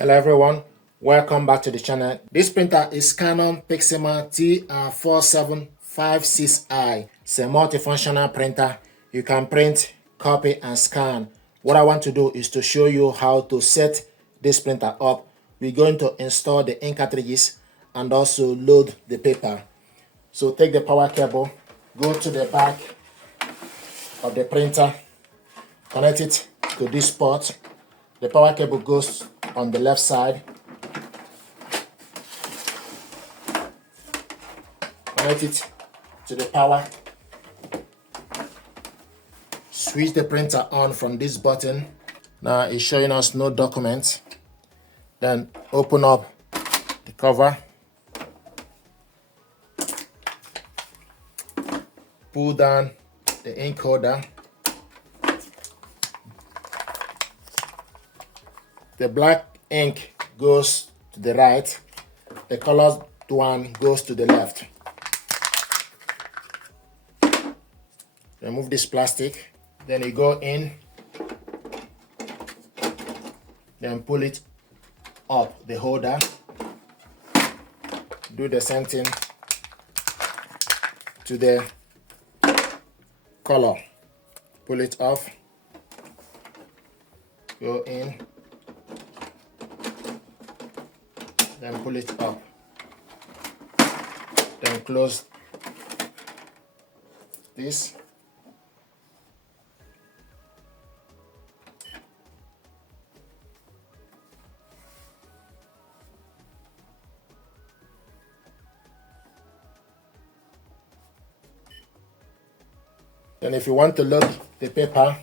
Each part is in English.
Hello everyone, welcome back to the channel. This printer is Canon Pixma TR4756i. It's a multifunctional printer. You can print, copy and scan. What I want to do is to show you how to set this printer up. We're going to install the ink cartridges and also load the paper. So take the power cable, go to the back of the printer, connect it to this port. The power cable goes on the left side. Connect it to the power. Switch the printer on from this button. Now it's showing us no documents. Then open up the cover. Pull down the ink holder. The black ink goes to the right. The colored one goes to the left. Remove this plastic. Then you go in. Then pull it up the holder. Do the same thing to the color. Pull it off. Go in. Then pull it up. Then close this. Then if you want to load the paper,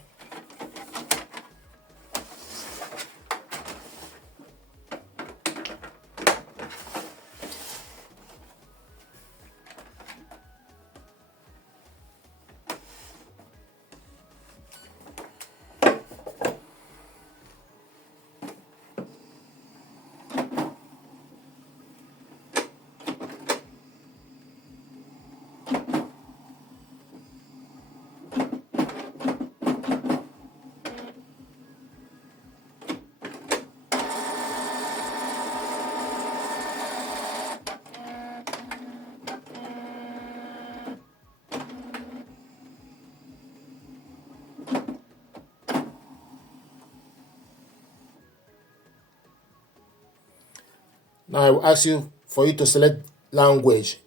now I will ask you for you to select language.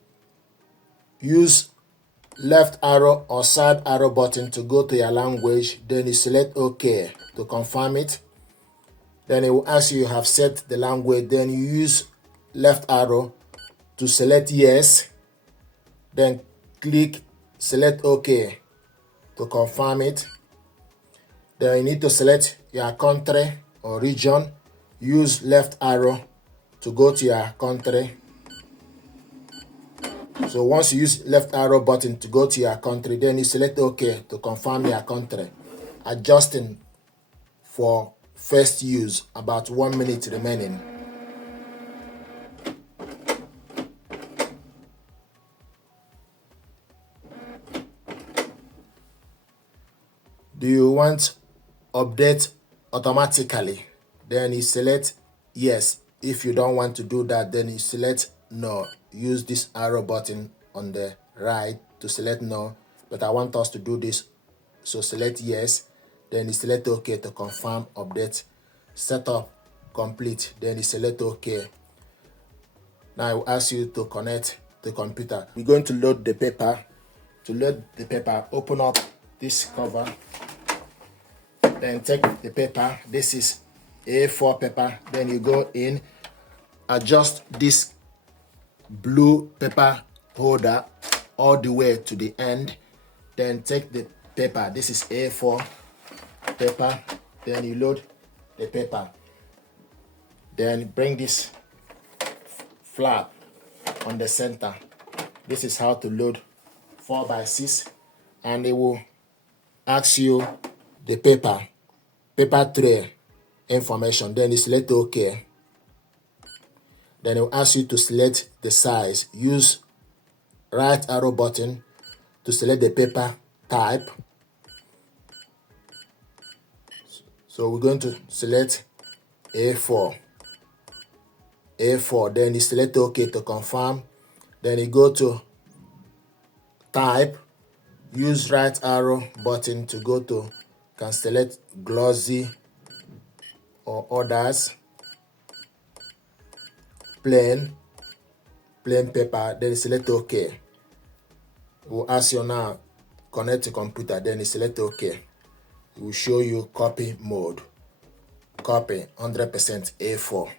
Use left arrow or side arrow button to go to your language. Then you select OK to confirm it. Then it will ask you have set the language. Then you use left arrow to select yes. Then click select OK to confirm it. Then you need to select your country or region. Use left arrow to go to your country. So once you use left arrow button to go to your country, then you select OK to confirm your country. Adjusting for first use, about 1 minute remaining. Do you want update automatically? Then you select yes. If you don't want to do that, then you select no. Use this arrow button on the right to select no, but I want us to do this, so select yes. Then you select OK to confirm update. Setup complete. Then you select OK. Now I will ask you to connect the computer. We're going to load the paper. To load the paper, open up this cover. Then take the paper. This is A4 paper. Then you go in, adjust this blue paper holder all the way to the end. Then take the paper. This is A4 paper. Then you load the paper. Then bring this flap on the center. This is how to load 4x6, and it will ask you the paper tray information. Then you select OK. Then it will ask you to select the size. Use right arrow button to select the paper type. So we're going to select A4. A4, then you select OK to confirm. Then you go to type, use right arrow button to go to, can select glossy or others, plain paper, then you select OK. It will ask you now, connect to computer, then you select OK. It will show you copy mode. Copy 100% A4.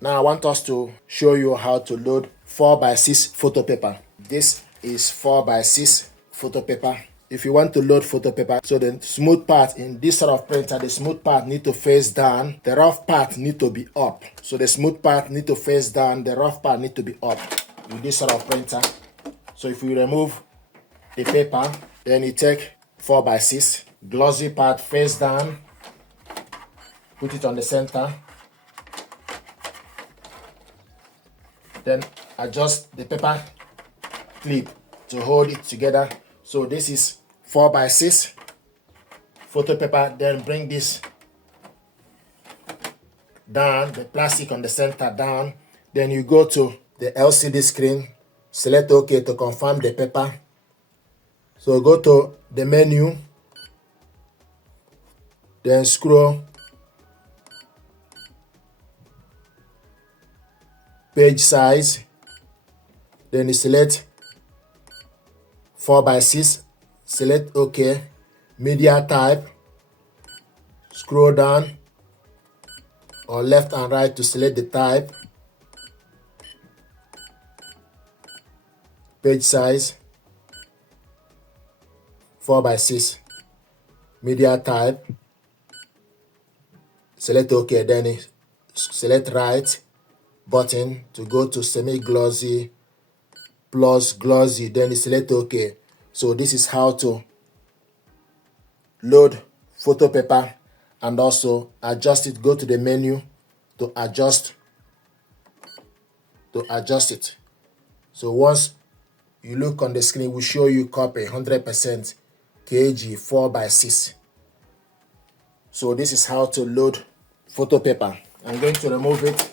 Now I want us to show you how to load 4x6 photo paper. This is 4x6 photo paper. If you want to load photo paper, so the smooth part in this sort of printer, the smooth part need to face down, the rough part need to be up. So the smooth part need to face down, the rough part need to be up with this sort of printer. So if you remove the paper, then you take 4x6, glossy part face down, put it on the center, then adjust the paper clip to hold it together. So this is 4x6 photo paper. Then bring this down, the plastic on the center down. Then you go to the LCD screen, select OK to confirm the paper. So go to the menu, then scroll, page size, then you select 4x6, select OK, media type, scroll down or left and right to select the type, page size, 4x6, media type, select OK, then select right button to go to semi-glossy plus glossy, then you select OK. So this is how to load photo paper and also adjust it. Go to the menu to adjust it. So once you look on the screen, it will show you copy 100% kg 4x6. So this is how to load photo paper. I'm going to remove it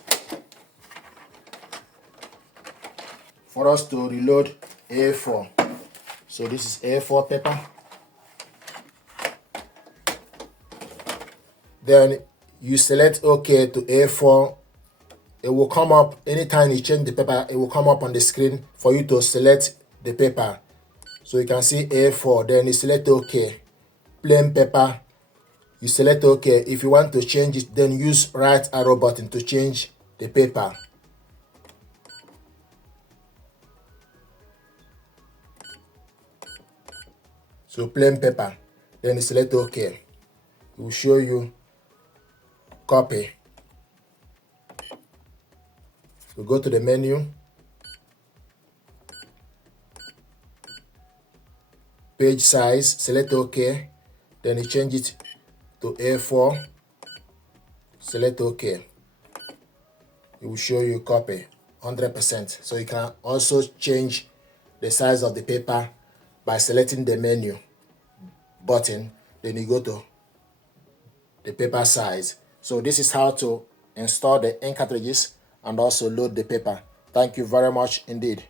for us to reload A4. So this is A4 paper. Then you select OK to A4. It will come up anytime you change the paper, it will come up on the screen for you to select the paper. So you can see A4, then you select OK. Plain paper, you select OK. If you want to change it, then use right arrow button to change the paper. So plain paper, then you select OK. It will show you copy. So go to the menu, page size, select OK, then you change it to A4, select OK. It will show you copy 100%. So you can also change the size of the paper by selecting the menu button, then you go to the paper size. So this is how to install the ink cartridges and also load the paper. Thank you very much indeed.